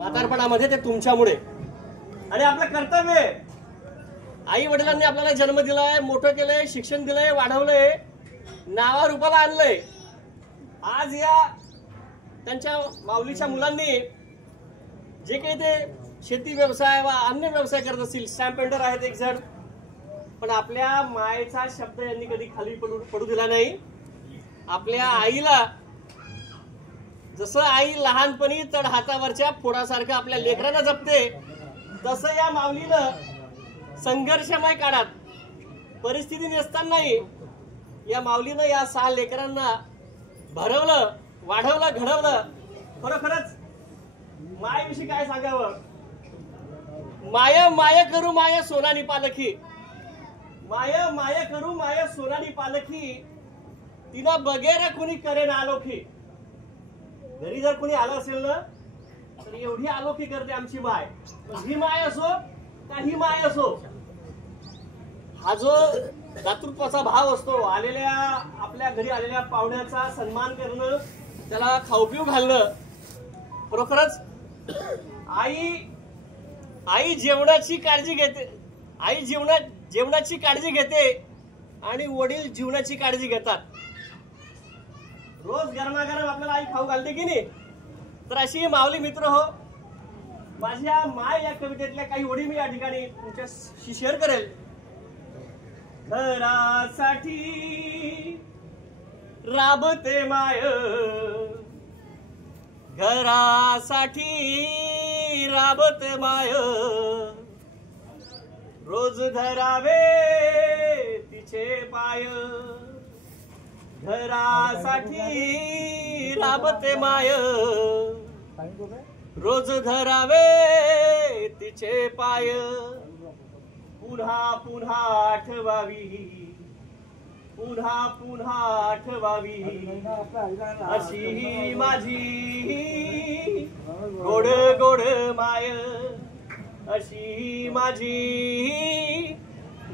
म्हातारपणामध्ये ते तुमच्यामुळे आणि आपलं कर्तव्य आहे। आई वडिलांनी आपल्याला जन्म दिलाय, मोठं केलंय, शिक्षण दिलंय, वाढवलंय, नावा रूपाला आणलंय। आज या त्यांच्या माऊलीच्या मुलांनी जे काही ते शेती व्यवसाय वा अन्य व्यवसाय करत असतील, स्टॅम्प पेंटर आहेत एक जण, पण आपल्या मायेचा शब्द यांनी कधी खाली पडू दिला नाही। आपल्या आईला जसं आई लहानपणी तड हातावरच्या फोडासारखं आपल्या लेकरांना जपते, तसं या माऊलीनं संघर्षमय काळात परिस्थिती नसतानाही या माऊलीनं या 6 लेकरांना भरवलं, वाढवलं, घडवलं। खरोखरच मायेविषयी काय सांगावं। माय माय करू माय सोनानी पालखी, माय माय करू माय सोनानी पालखी, तिला बगैर कुणी करेन आलोखी। घरी जर कोणी आलं असेल ना तर एवढी आलोखी करते आमची माय। ही माय असो का ही माय असो, हा जो दातृत्वाचा भाव असतो, आलेल्या आपल्या घरी आलेल्या पाहुण्याचा सन्मान करणं, त्याला खाऊ पिऊ घालणं, खरोखरच आई जेवणाची काळजी घेते, आई जेवणाची काळजी घेते आणि वडील जीवनाची काळजी घेतात। रोज गरमागरम आपल्याला आई खाऊ घालते की नाही। तर अशी माऊली मित्र हो, माझ्या माय या कवितेतल्या काही ओळी मी या ठिकाणी तुमच्याशी शेअर करेल। घरासाठी राबते माय, घरासाठी राबते माय, रोज धरावे तिचे पाय, घरासाठी राबते माय, रोज धरावे तिचे पाय, पुन्हा पुन्हा आठवावी, पुन्हा पुन्हा आठवावी, अशी माझी गोड गोड माय, अशी माझी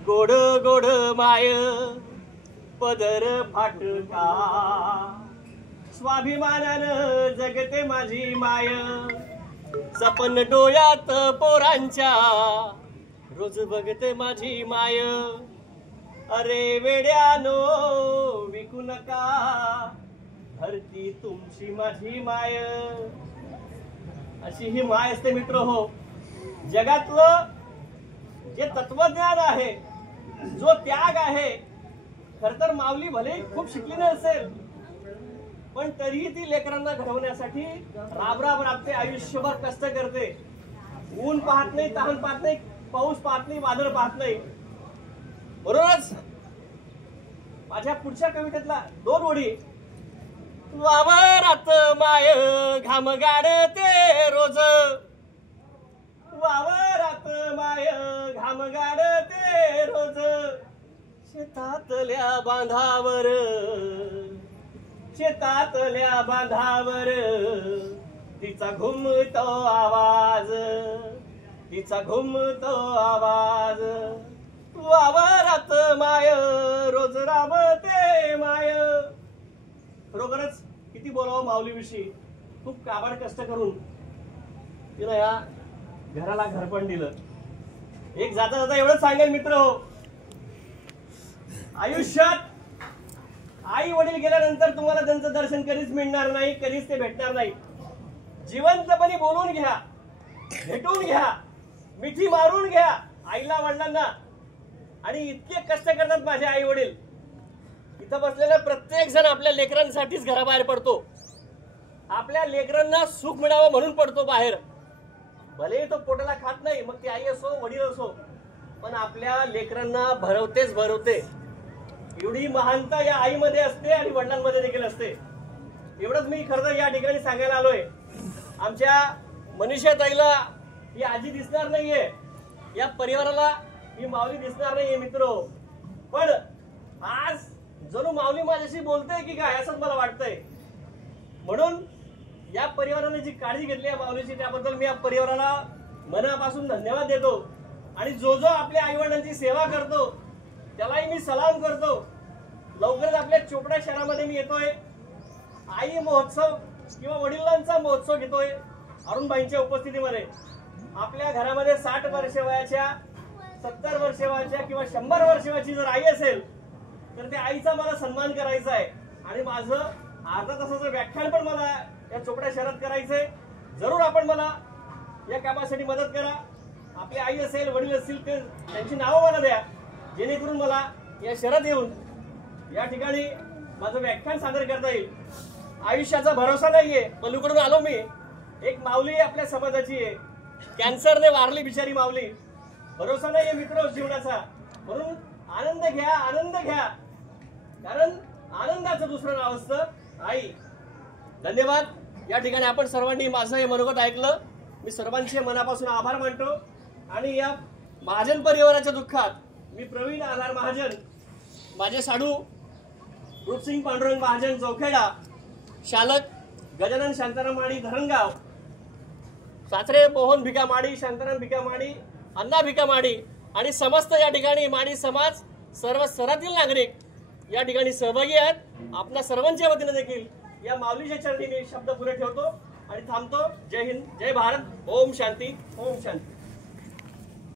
गोड गोड माय, पदर फाटका स्वाभिमानानं जगते माझी माय, सपन डोळ्यात पोरांच्या रोज बघते माझी माय, अरे वेड्यानो विकू नका धरती तुमची माझी माय। अशी ही माय असते मित्र हो। जगातलं जे तत्वज्ञान आहे, जो त्याग आहे, खर तर माऊली भले खूप शिकली नसेल, पण तरीही ती लेकरांना घडवण्यासाठी राबराब राबते, आयुष्यभर कष्ट करते, ऊन पाहत नाही, तहान पाहत नाही, पाऊस पाहत नाही, वादळ पाहत नाही। बरोबरच माझ्या पुढच्या कवितेतला 2 ओळी, वावरात माय घाम गाडते रोज, वावरात माय घाम गाडते रोज, शेतातल्या बांधावर, शेतातल्या बांधावर, तिचा घुमतो आवाज, तिचा घुमतो आवाज, वावरात माय रोज राबते माय। खरोखरच किती बोलावं माऊलीविषयी। खूप काबाड कष्ट करून तिनं या घराला घरपण दिलं। एक जाता जाता एवढंच सांगेल मित्र हो, आयुष्यात आई वडील गेल्यानंतर तुम्हाला त्यांचं दर्शन कधीच मिळणार नाही, कधीच ते भेटणार नाही। जिवंतपणे बोलून घ्या, भेटून घ्या, मिठी मारून घ्या आईला वडिलांना। आणि इतके कष्ट करतात माझे आई वडील, इथं बसलेला प्रत्येक जण आपल्या लेकरांसाठीच घराबाहेर पडतो, आपल्या लेकरांना सुख मिळावं म्हणून पडतो बाहेर। भले तो पोटाला खात नाही, मग ती आई असो वडील असो, पण आपल्या लेकरांना भरवतेच भरवते। एवढी महानता या आईमध्ये असते आणि वडिलांमध्ये देखील असते। एवढंच मी खरं तर या ठिकाणी सांगायला आलोय। आमच्या मनीषा ताईला ही आजी दिसणार नाहीये, या परिवाराला ही माऊली दिसणार नाहीये मित्र, पण आज जणू माऊली माझ्याशी बोलते की काय असंच मला वाटतंय। म्हणून या परिवाराने जी काळजी घेतली आहे माऊलीची, त्याबद्दल मी या परिवाराला मनापासून धन्यवाद देतो। आणि जो जो आपल्या आई वडिलांची सेवा करतो त्यालाही मी सलाम करतो। लवकरच आपल्या चोपडा शहरामध्ये मी येतोय, आई महोत्सव किंवा वडिलांचा महोत्सव घेतोय। अरुणबाईंच्या उपस्थितीमध्ये आपल्या घरामध्ये 60 वर्ष वयाच्या, 70 वर्ष वयाच्या किंवा 100 वर्ष वयाची जर आई असेल तर त्या आईचा मला सन्मान करायचा आहे आणि माझं अर्धा तासाचं व्याख्यान पण मला या चोपड्या शहरात करायचंय। जरूर आपण मला या कामासाठी मदत करा। आपली आई असेल, वडील असतील, त्यांची नावं मला द्या, जेणेकरून मला या शहरात येऊन या ठिकाणी माझं व्याख्यान सादर करता येईल। आयुष्याचा भरोसा नाहीये, पलीकडून आलो मी। एक माऊली आपल्या समाजाची आहे, कॅन्सरने वारली बिचारी माऊली। भरोसा नाहीये मित्र जीवनाचा, म्हणून आनंद घ्या, आनंद घ्या, कारण आनंदाचं दुसरं नाव असतं आई। धन्यवाद। या ठिकाणी आपण सर्वांनी माझं हे मनोगत ऐकलं, मी सर्वांचे मनापासून आभार मानतो। आणि या महाजन परिवाराच्या दुःखात मी प्रवीण आधार महाजन, माझे साडू रूपसिंग पांडुरंग महाजन चौखेडा, शालक गजानन शांताराम माडी धरणगाव, सासरे मोहन भिका माडी, शांताराम भिका माडी, अण्णा भिका माडी आणि समस्त या ठिकाणी माडी समाज, सर्व स्तरातील नागरिक या ठिकाणी सहभागी आहेत। आपल्या सर्वांच्या वतीने देखील या माऊलीच्या चरणी मी शब्द पुढे ठेवतो आणि थांबतो। जय हिंद, जय भारत, ओम शांती, ओम शांती।